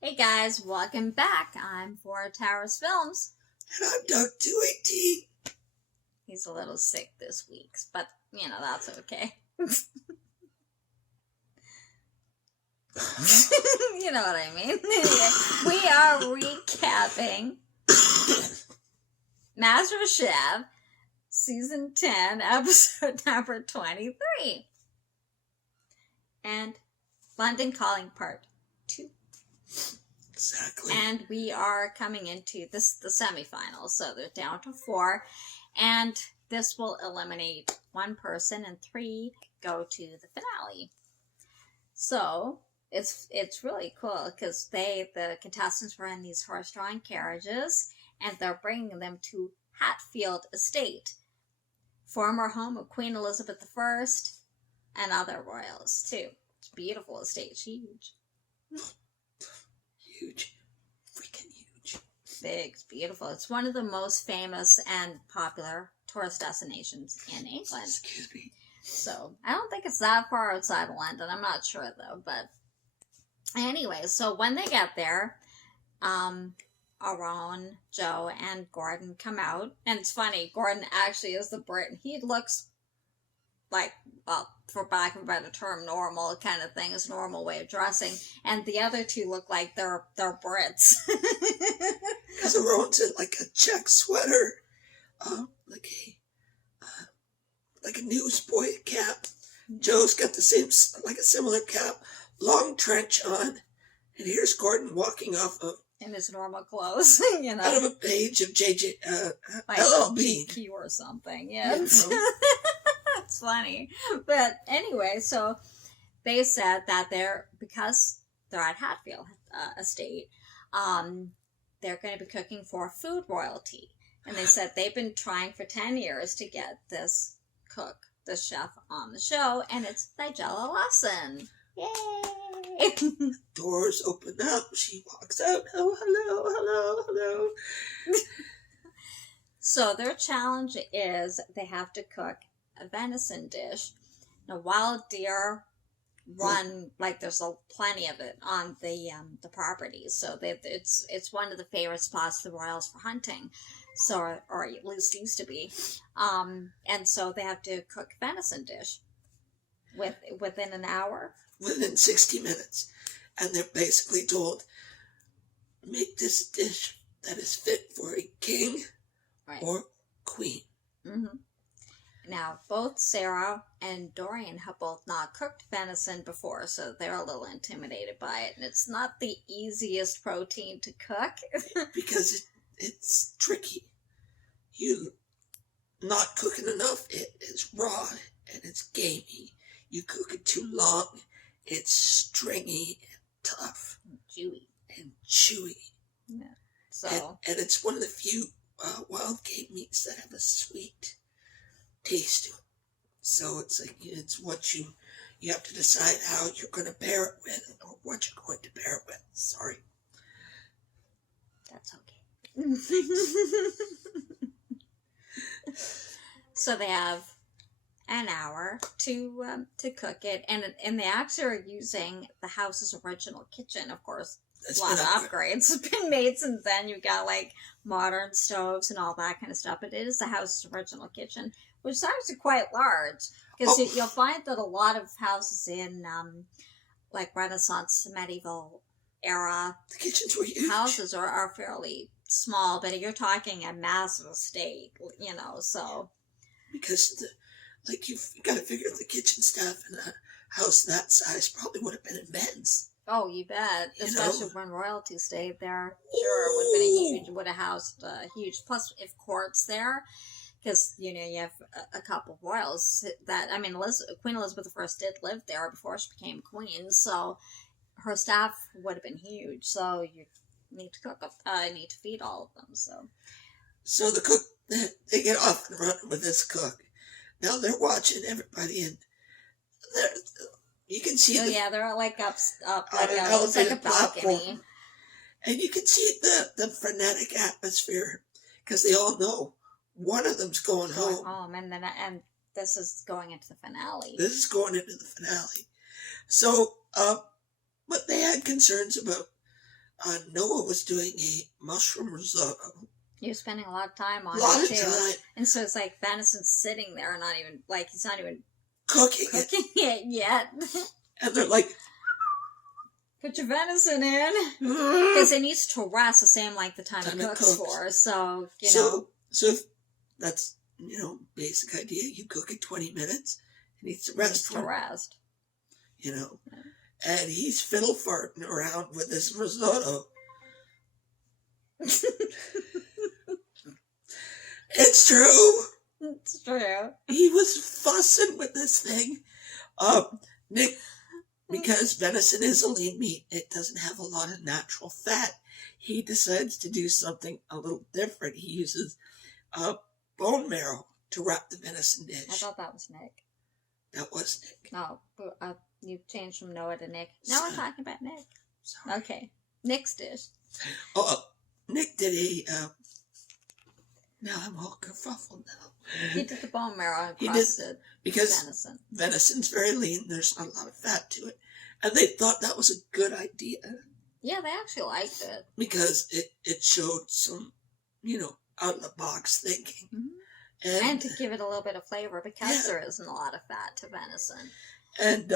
Hey guys, welcome back. I'm for Towers Films. And I'm Doug 218. He's a little sick this week, but that's okay. You know what I mean? We are recapping Masterchef Season 10, Episode number 23. And London Calling Part 2. Exactly. And we are coming into the semifinals, so they're down to 4, and this will eliminate one person, and 3 go to the finale. So it's really cool because the contestants were in these horse-drawn carriages, and they're bringing them to Hatfield Estate, former home of Queen Elizabeth I and other royals too. It's a beautiful estate. It's huge. Huge. Freaking huge. Big. It's beautiful. It's one of the most famous and popular tourist destinations in England. Excuse me. So, I don't think it's that far outside of London. I'm not sure, though. But, anyway, so when they get there, Aaron, Joe, and Gordon come out. And it's funny, Gordon actually is the Brit. He looks like, well, for lack of a better term, normal kind of thing, is normal way of dressing, and the other two look like they're Brits. Because Aaron's in like a check sweater, like a newsboy cap. Joe's got the same, like a similar cap, long trench on, and here's Gordon walking off of in his normal clothes, out of a page of JJ like LLB or something. Yeah. It's funny. But anyway, so they said that because they're at Hatfield Estate, they're going to be cooking for food royalty. And they said they've been trying for 10 years to get this chef on the show, and it's Nigella Lawson. Yay! Doors open up, she walks out, oh, hello. So their challenge is they have to cook a venison dish. Now, wild deer run like there's plenty of it on the property, so it's one of the favorite spots of the royals for hunting. So, or at least used to be, and so they have to cook venison dish within an hour, within 60 minutes, and they're basically told, make this dish that is fit for a king or queen. Mm-hmm. Now, both Sarah and Dorian have both not cooked venison before, so they're a little intimidated by it. And it's not the easiest protein to cook. Because it's tricky. You not cooking enough, it is raw and it's gamey. You cook it too long, it's stringy and tough. And chewy. Yeah. So. And it's one of the few wild game meats that have a sweet taste to it. So it's like, it's what you have to decide how you're going to pair it with, or what you're going to pair it with. Sorry. That's okay. So they have an hour to cook it, and they actually are using the house's original kitchen. Of course, a lot of upgrades have been made since then. You've got like modern stoves and all that kind of stuff, but it is the house's original kitchen, which is actually quite large, because you'll find that a lot of houses in like Renaissance, medieval era, the kitchens were huge. Houses are fairly small, but you're talking a massive estate, so. Because you've got to figure the kitchen staff in a house that size probably would have been immense. Oh, you bet. Especially when royalty stayed there. Sure, it would have housed huge. Plus, if court's there, because, you have a couple of royals that, Queen Elizabeth I did live there before she became queen, so her staff would have been huge. So you need to need to feed all of them, so. So the cook, they get off and running with this cook. Now they're watching everybody, and you can see. They're like up like an elevated balcony, platform, and you can see the frenetic atmosphere, because they all know one of them's going home, and this is going into the finale. So, but they had concerns about Noah was doing a mushroom risotto. You're spending a lot of time on A lot it of too. time And so it's like venison's sitting there, not even, like, he's not even cooking cooking it yet. and they're like, Put your venison in. Because it needs to rest the same like the time it cooks for. So, you know. So that's, basic idea. You cook it 20 minutes. It needs to rest. You know. Yeah. And he's fiddle farting around with his risotto. It's true. It's true. He was fussing with this thing. Nick, because venison is a lean meat, it doesn't have a lot of natural fat. He decides to do something a little different. He uses bone marrow to wrap the venison dish. I thought that was Nick. That was Nick. No, you changed from Noah to Nick. Now we're talking about Nick. Sorry. Okay. Nick's dish. Nick did a... now I'm all kerfuffled now. He did the bone marrow and crusted because venison. Venison's very lean. There's not a lot of fat to it. And they thought that was a good idea. Yeah, they actually liked it. Because it showed some, out-of-the-box thinking. Mm-hmm. And to give it a little bit of flavor because there isn't a lot of fat to venison. And,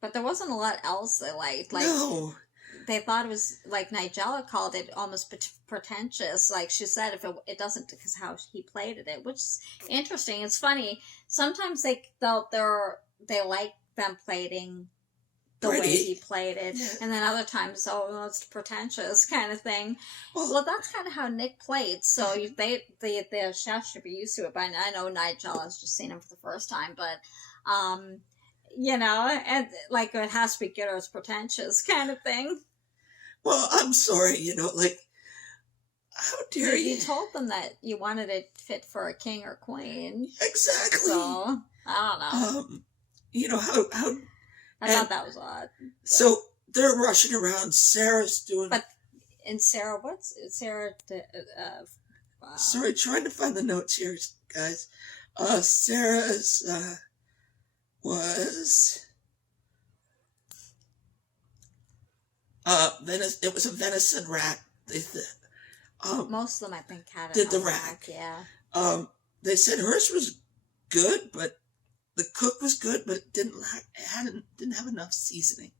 But there wasn't a lot else they liked. Like, no. They thought it was, like, Nigella called it almost pretentious. Like, she said if it doesn't, because how he plated it, which is interesting. It's funny. Sometimes they like them plating the way he played it. Yeah. And then other times, it's pretentious kind of thing. Well, that's kind of how Nick played. So the chef should be used to it by now. I know Nigella's just seen him for the first time, but, and like it has to be good or it's pretentious kind of thing. Well, I'm sorry, how dare you? You told them that you wanted it fit for a king or queen. Exactly. So, I don't know. How I thought that was odd. So they're rushing around. Sarah's doing... Sarah, what's Sarah... Sorry, trying to find the notes here, guys. Sarah's... was... it was a venison rack. Most of them, I think, had did the rack. Yeah. They said hers was good, but the cook was good, but it didn't have enough seasoning.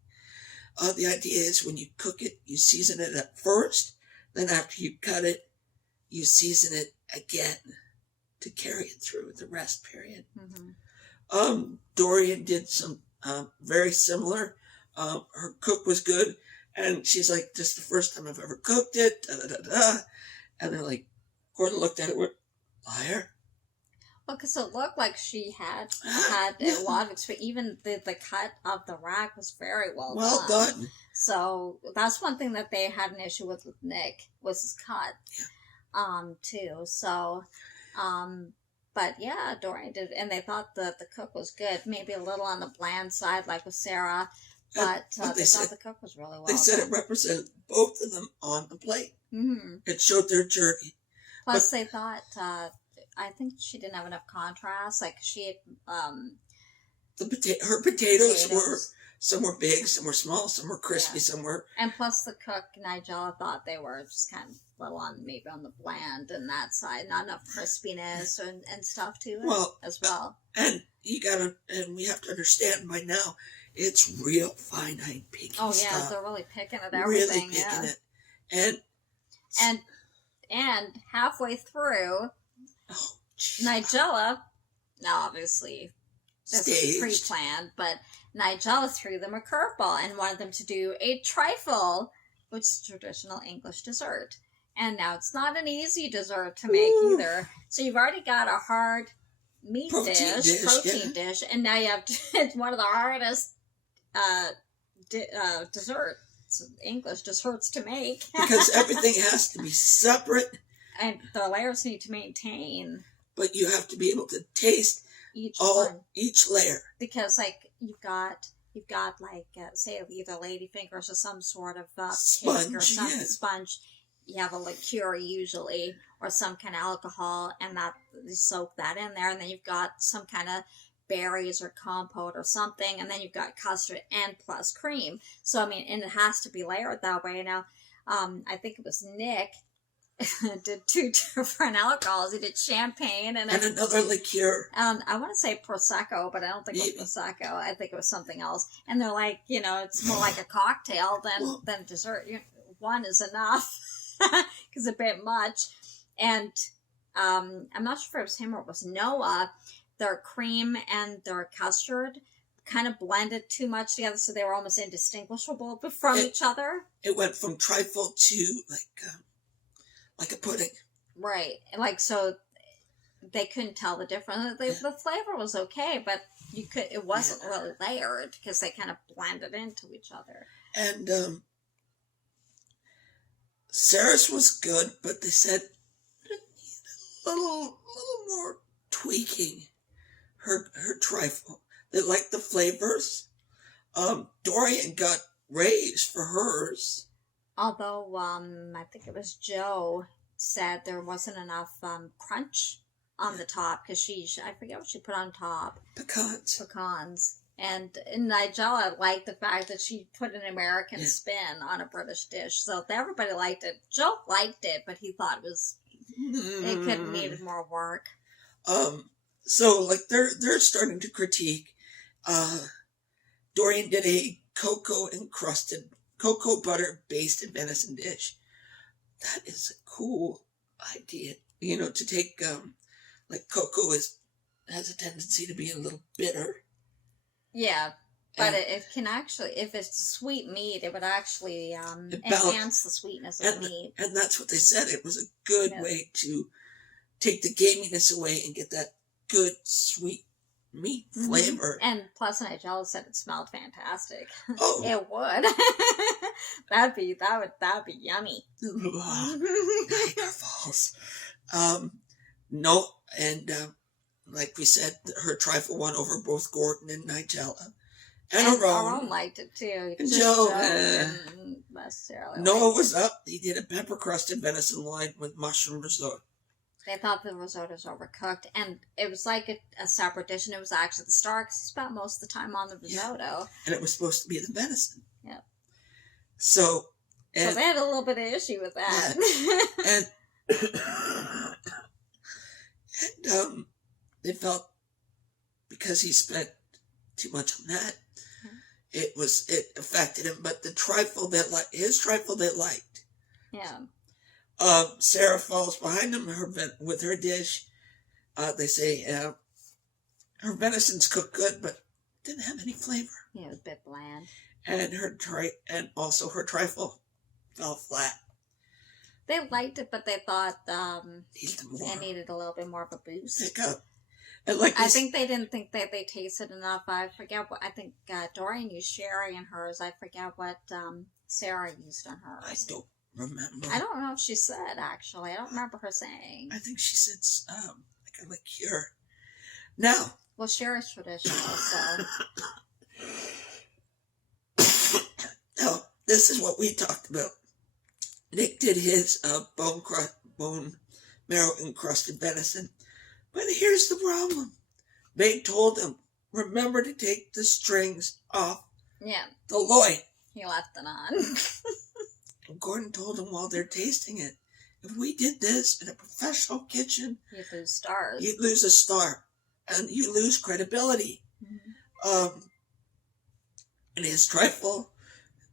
The idea is when you cook it, you season it at first. Then after you cut it, you season it again to carry it through the rest period. Mm-hmm. Dorian did some very similar. Her cook was good. And she's like, this is the first time I've ever cooked it. Da, da, da, da. And they're like, Gordon looked at it, went, liar. Well, because it looked like she had a lot of experience. Even the cut of the rack was very well done. So that's one thing that they had an issue with Nick, was his cut, too. So, but yeah, Dorian did, and they thought that the cook was good. Maybe a little on the bland side, like with Sarah. But they thought the cook was really well. They said it represented both of them on the plate. Mm-hmm. It showed their journey. Plus, they thought, I think she didn't have enough contrast. Like, she had... her potatoes were... Some were big, some were small, some were crispy, some were... And plus, the cook, Nigella, thought they were just kind of maybe on the bland and that side. Not enough crispiness and stuff to it as well. And we have to understand by now... It's real fine picking stuff. Oh, yeah, they're really picking at everything. Really picking it. And halfway through, Nigella, now obviously this is pre-planned, but Nigella threw them a curveball and wanted them to do a trifle, which is traditional English dessert. And now it's not an easy dessert to make either. So you've already got a hard meat protein dish, and now you have it's one of the hardest English desserts to make. Because everything has to be separate. And the layers need to maintain. But you have to be able to taste each layer. Because, like, you've got like, say, either ladyfingers or some sort of sponge, cake or some sponge. You have a liqueur usually, or some kind of alcohol, and that you soak that in there. And then you've got some kind of berries or compote or something, and then you've got custard and plus cream. So I mean, and it has to be layered that way. Now, I think it was Nick did 2 different alcohols. He did champagne and another liqueur. I want to say Prosecco, but I don't think it was Prosecco. I think it was something else. And they're like, you know, it's more like a cocktail than dessert. One is enough because a bit much. And I'm not sure if it was him or it was Noah. Their cream and their custard kind of blended too much together, so they were almost indistinguishable from each other. It went from trifle to like a pudding. Right. Like, so they couldn't tell the difference. The flavor was okay, but it wasn't really layered because they kind of blended into each other. And Sarah's was good, but they said a little more tweaking. Her trifle. They liked the flavors. Dorian got raised for hers. Although, I think it was Joe said there wasn't enough crunch on the top because I forget what she put on top. Pecans. And Nigella liked the fact that she put an American spin on a British dish. So everybody liked it. Joe liked it, but he thought it could have needed more work. So like they're starting to critique. Dorian did a cocoa butter based venison dish. That is a cool idea. You know, to take like cocoa has a tendency to be a little bitter. Yeah, but it can actually, if it's sweet meat, it would actually enhance the sweetness of the meat. And that's what they said. It was a good way to take the gaminess away and get that good sweet meat flavor. And plus, Nigella said it smelled fantastic. Oh, it would. that'd be yummy. Niagara Falls. No, and like we said, her trifle won over both Gordon and Nigella. And Aaron liked it too. And Joe didn't necessarily. Noah was up. He did a pepper crusted venison loin with mushroom risotto. They thought the risotto was overcooked, and it was like a separate dish, and it was actually the star because he spent most of the time on the risotto. Yeah. And it was supposed to be the venison. Yeah. So they had a little bit of issue with that. Yeah. and they felt because he spent too much on that, it affected him. But his trifle they liked. Yeah. Sarah falls behind him with her dish. They say her venison's cooked good, but didn't have any flavor. Yeah, it was a bit bland. And also her trifle fell flat. They liked it, but they thought it needed a little bit more of a boost. Pick up. I think they didn't think that they tasted enough. I forget what, I think Dorian used sherry in hers. I forget what Sarah used on hers. I don't remember. I don't know if she said, actually. I don't remember her saying. I think she said like a liqueur. Now. Well, sherry's traditional, so. Now, this is what we talked about. Nick did his bone marrow encrusted venison. But here's the problem. They told him, remember to take the strings off the loin. He left it on. And Gordon told him while they're tasting it, if we did this in a professional kitchen, you'd lose stars. You'd lose a star. And you lose credibility. Mm-hmm. And his trifle,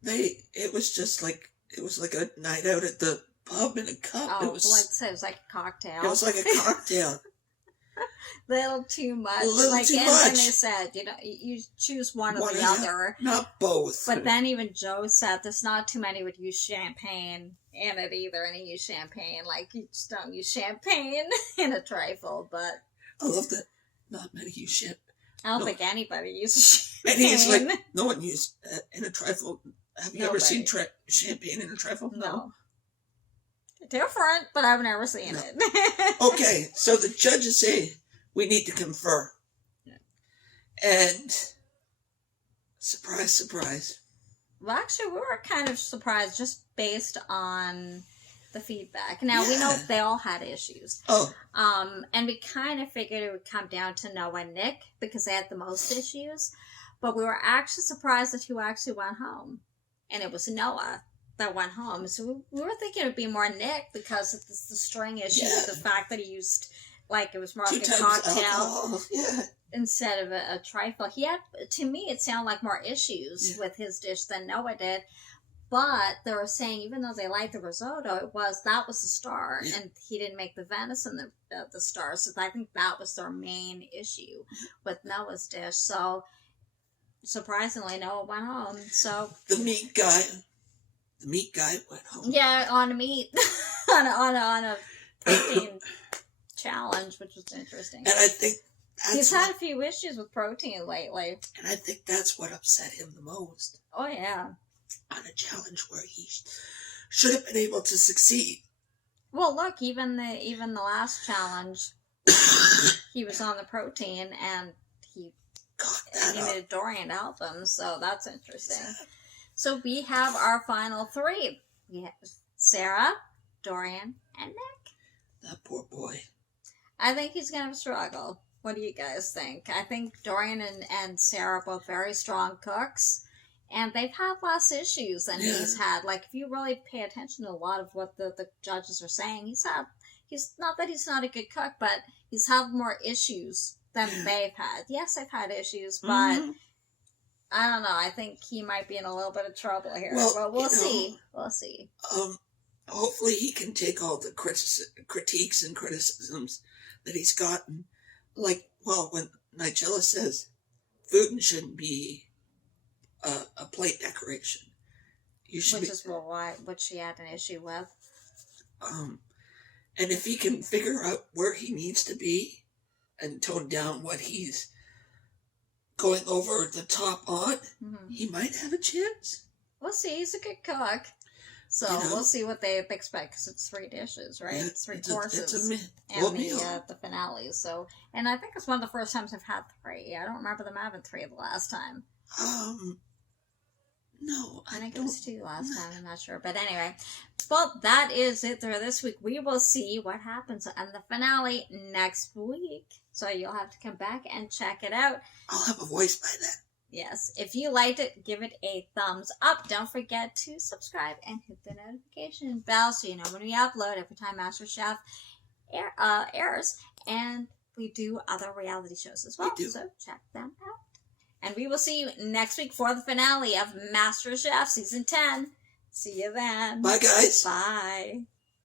it was like a night out at the pub in a cup. Oh, it was like a cocktail. It was like a cocktail. Little too much. And they said, you choose one or the other. Not both. But then even Joe said there's not too many would use champagne in it either, and he used champagne. Like, you just don't use champagne in a trifle, but... I love that not many use champagne. I don't think anybody uses champagne. And he's like, no one used in a trifle. Have you ever seen champagne in a trifle? No. Different, but I've never seen it. Okay, so the judges say we need to confer. Yeah. And surprise, surprise. Well, actually, we were kind of surprised just based on the feedback. Now, we know they all had issues. Oh. And we kind of figured it would come down to Noah and Nick because they had the most issues. But we were actually surprised at who actually went home. And it was Noah that went home. So we were thinking it would be more Nick because of the string issue, the fact that he used, like, it was more like a cocktail instead of a trifle. He had, to me, it sounded like more issues with his dish than Noah did. But they were saying, even though they liked the risotto, that was the star, and he didn't make the venison the star. So I think that was their main issue with Noah's dish. So surprisingly, Noah went home. So the meat guy went home. Yeah, on meat, on a protein challenge, which was interesting. And I think he's had a few issues with protein lately. And I think that's what upset him the most. Oh yeah. On a challenge where he should have been able to succeed. Well, look, even the last challenge, he was on the protein, and he needed Dorian to help him, so that's interesting. So we have our final three. We have Sarah, Dorian, and Nick. That poor boy. I think he's going to struggle. What do you guys think? I think Dorian and Sarah are both very strong cooks. And they've had less issues than he's had. Like, if you really pay attention to a lot of what the judges are saying, he's not that he's not a good cook, but he's had more issues than they've had. Yes, they've had issues, but I don't know. I think he might be in a little bit of trouble here. Well, but we'll see. We'll see. Hopefully he can take all the critiques and criticisms that he's gotten. Like, well, when Nigella says food shouldn't be a plate decoration. What she had an issue with. And if he can figure out where he needs to be and tone down what he's going over the top on, he might have a chance. We'll see. He's a good cook. So we'll see what they expect, because it's 3 dishes, right? It's 3 courses. And the finale. So, and I think it's one of the first times I've had 3. I don't remember them having 3 the last time. No, I think it was 2 last time. I'm not sure. But anyway, well, that is it for this week. We will see what happens in the finale next week. So you'll have to come back and check it out. I'll have a voice by then. Yes. If you liked it, give it a thumbs up. Don't forget to subscribe and hit the notification bell so you know when we upload every time Masterchef airs. And we do other reality shows as well. So check them out. And we will see you next week for the finale of MasterChef Season 10. See you then. Bye, guys. Bye.